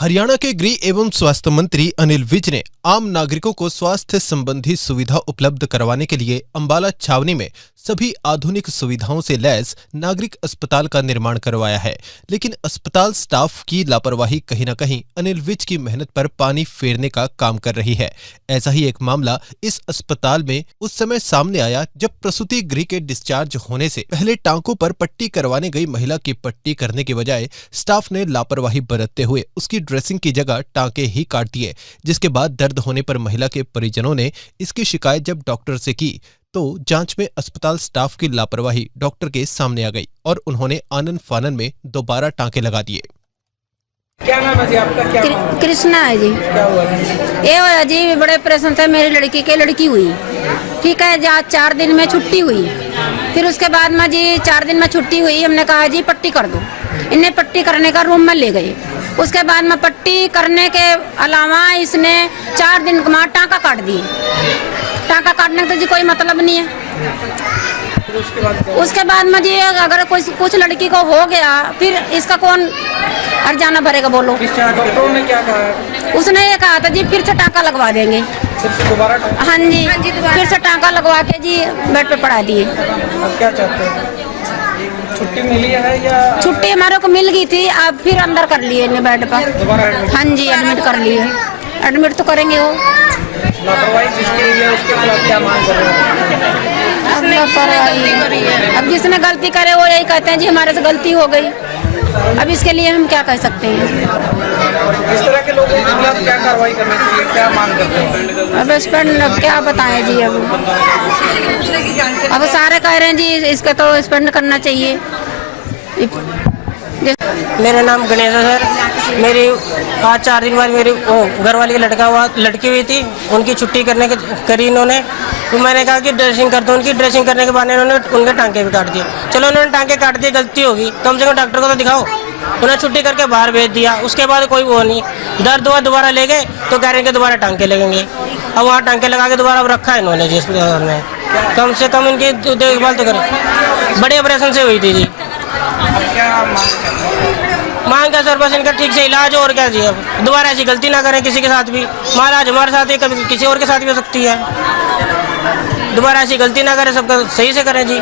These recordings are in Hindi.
हरियाणा के गृह एवं स्वास्थ्य मंत्री अनिल विज ने आम नागरिकों को स्वास्थ्य संबंधी सुविधा उपलब्ध करवाने के लिए अंबाला छावनी में सभी आधुनिक सुविधाओं से लैस नागरिक अस्पताल का निर्माण करवाया है। लेकिन अस्पताल स्टाफ की लापरवाही कहीं न कहीं अनिल विज की मेहनत पर पानी फेरने का काम कर रही है। ऐसा ही एक मामला इस अस्पताल में उस समय सामने आया जब प्रसूति गृह के डिस्चार्ज होने से पहले टांकों पर पट्टी करवाने गई महिला की पट्टी करने के बजाय स्टाफ ने लापरवाही बरतते हुए उसकी ड्रेसिंग की जगह टांके ही काट दिए, जिसके बाद दर्द होने पर महिला के परिजनों ने इसकी शिकायत जब डॉक्टर से की तो जांच में अस्पताल स्टाफ की लापरवाही डॉक्टर के सामने आ गई और उन्होंने आनन फानन में दोबारा टांके लगा दिए। क्या नाम है जी आपका? क्या कृष्णा है जी। क्या हुआ? ये हुआ जी, बड़े ऑपरेशन थे मेरी लड़की के, लड़की हुई ठीक है। जहाँ 4 दिन में छुट्टी हुई, फिर उसके बाद में जी 4 दिन में छुट्टी हुई, हमने कहा जी पट्टी कर दो। इन्हें पट्टी करने का रूम में ले गए। उसके बाद में पट्टी करने के अलावा इसने 4 दिन में टाँका काट दिए। टाँका काटने का तो जी कोई मतलब नहीं है। उसके बाद में जी अगर कुछ लड़की को हो गया फिर इसका कौन हर्जाना भरेगा बोलो? डॉक्टरों ने क्या कहा? उसने ये कहा था जी फिर से टाँका लगवा देंगे। फिर से दोबारा? हाँ जी, फिर से टाँका लगवा के जी बेड पे पड़ा दिए। अब क्या चाहते हैं? छुट्टी मिली है या? छुट्टी हमारे को मिल गई थी, अब फिर अंदर कर लिए बेड पर। दोबारा? हाँ जी, एडमिट कर लिए। एडमिट तो करेंगे वो। लापरवाही जिसकी हुई है उसके खिलाफ क्या मांग कर रहे हैं? अब जिसने गलती करे वो यही कहते हैं जी हमारे से गलती हो गई। अब इसके लिए हम क्या कह सकते हैं? इस तरह के लोगों के खिलाफ क्या कार्रवाई करने के लिए क्या मांग करते हैं? अब इस पर क्या बताएं जी। अब सारे कह रहे हैं जी इसका तो स्पेंड करना चाहिए। मेरा नाम गणेश है सर। मेरी आज 4 दिन बाद मेरी घरवाली का लड़की हुई थी, उनकी छुट्टी करी इन्होंने। तो मैंने कहा कि ड्रेसिंग कर दो। उनकी ड्रेसिंग करने के बाद इन्होंने उनके टांके भी काट दिए। चलो उन्होंने टांके काट दिए, गलती होगी, कम से कम डॉक्टर को तो दिखाओ। उन्हें छुट्टी करके बाहर भेज दिया। उसके बाद कोई वो नहीं, दर्द हुआ दोबारा ले गए तो कह रहे हैं कि दोबारा टांके लगेंगे। अब वहाँ टांके लगा के दोबारा रखा है इन्होंने जिस में। कम से कम इनकी देखभाल तो करें। बड़े ऑपरेशन से हुई थी जी। मांग क्या सर? बस इनका ठीक से इलाज और क्या जी। अब दोबारा ऐसी गलती ना करें किसी के साथ भी। महाराज हमारे साथ ही कभी किसी और के साथ भी हो सकती है। दोबारा ऐसी गलती ना करें, सबका सही से करें जी।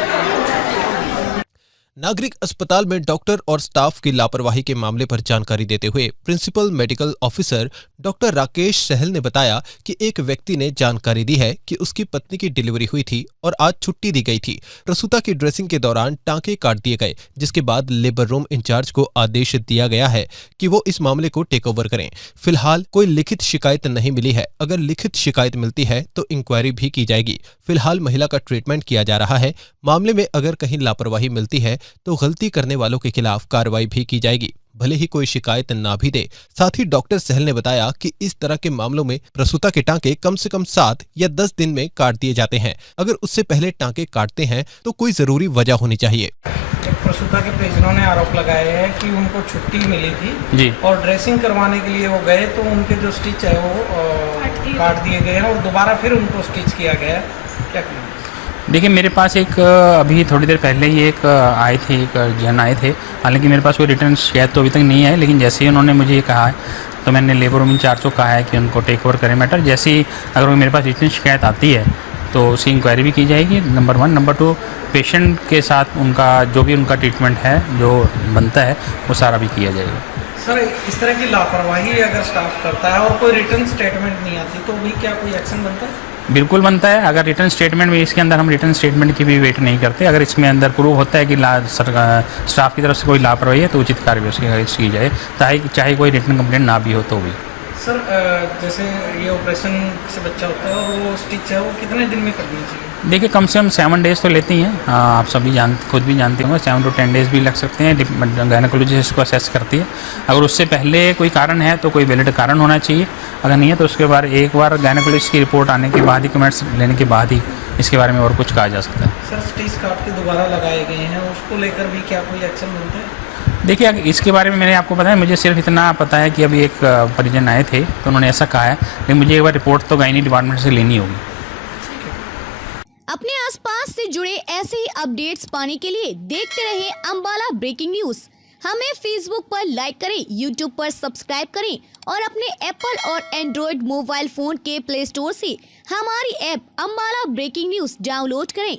नागरिक अस्पताल में डॉक्टर और स्टाफ की लापरवाही के मामले पर जानकारी देते हुए principal medical officer doctor Rakesh Sahal ने बताया कि एक व्यक्ति ने जानकारी दी है कि उसकी पत्नी की डिलीवरी हुई थी और आज छुट्टी दी गई थी। प्रसूता की ड्रेसिंग के दौरान टांके काट दिए गए, जिसके बाद लेबर रूम इंचार्ज को आदेश दिया गया है कि वो इस मामले को टेक ओवर करें। फिलहाल कोई लिखित शिकायत नहीं मिली है। अगर लिखित शिकायत मिलती है तो इंक्वायरी भी की जाएगी। फिलहाल महिला का ट्रीटमेंट किया जा रहा है। मामले में अगर कहीं लापरवाही मिलती है तो गलती करने वालों के खिलाफ कार्रवाई भी की जाएगी, भले ही कोई शिकायत ना भी दे। साथ ही डॉक्टर सहल ने बताया कि इस तरह के मामलों में प्रसूता के टांके कम से कम 7 या 10 दिन में काट दिए जाते हैं। अगर उससे पहले टांके काटते हैं तो कोई जरूरी वजह होनी चाहिए। प्रसूता के परिजनों ने आरोप लगाए हैं कि उनको छुट्टी मिली थी जी और ड्रेसिंग करवाने के लिए वो गए तो उनके जो स्टिच है वो काट दिए गए हैं और दोबारा फिर उनको स्टिच किया गया। क्या कहना? देखिए, मेरे पास एक अभी थोड़ी देर पहले ही एक आए थे, एक जन आए थे। हालांकि मेरे पास कोई रिटर्न शिकायत तो अभी तक नहीं है, लेकिन जैसे ही उन्होंने मुझे ये कहा है तो मैंने लेबर रूम इंचार्ज को कहा है कि उनको टेक ओवर करें मैटर। जैसे ही अगर मेरे पास रिटर्न शिकायत आती है तो उसकी इंक्वायरी भी की जाएगी, नंबर 1। नंबर 2, पेशेंट के साथ उनका जो भी उनका ट्रीटमेंट है जो बनता है वो सारा भी किया जाएगा। सर, इस तरह की लापरवाही अगर स्टाफ करता है और कोई रिटर्न स्टेटमेंट नहीं आती तो भी क्या कोई एक्शन बनता है? बिल्कुल बनता है। अगर रिटर्न स्टेटमेंट में, इसके अंदर हम रिटर्न स्टेटमेंट की भी वेट नहीं करते। अगर इसमें अंदर प्रूव होता है कि स्टाफ की तरफ से कोई लापरवाही है तो उचित कार्रवाई की जाए, चाहे कोई रिटर्न कंप्लेंट ना भी हो तो भी। सर, जैसे ये ऑपरेशन से बच्चा होता है और वो स्टिच है वो कितने दिन में करनी चाहिए? देखिए, कम से कम 7 डेज़ तो लेती हैं। आप सभी खुद भी जानते होंगे, 7 to 10 डेज़ भी लग सकते हैं। गायनेकोलॉजिस्ट इसको असेस करती है। अगर उससे पहले कोई कारण है तो कोई वैलिड कारण होना चाहिए। अगर नहीं है तो उसके बाद एक बार गायनेकोलॉजिस्ट की रिपोर्ट आने के बाद ही, कमेंट्स लेने के बाद ही इसके बारे में और कुछ कहा जा सकता है। सर, स्टिच काट के दोबारा लगाए गए हैं, उसको लेकर भी क्या कोई एक्शन बनता है? देखिए, इसके बारे में मैंने आपको बताया, मुझे सिर्फ इतना पता है कि अभी एक परिजन आए थे तो उन्होंने ऐसा कहा है, लेकिन मुझे एक बार रिपोर्ट तो गायनी डिपार्टमेंट से लेनी होगी। अपने आसपास से जुड़े ऐसे ही अपडेट्स पाने के लिए देखते रहिए अंबाला ब्रेकिंग न्यूज। हमें फेसबुक पर लाइक करें, यूट्यूब पर सब्सक्राइब करें और अपने एप्पल और एंड्रॉयड मोबाइल फोन के प्ले स्टोर से हमारी app Ambala breaking news download करें।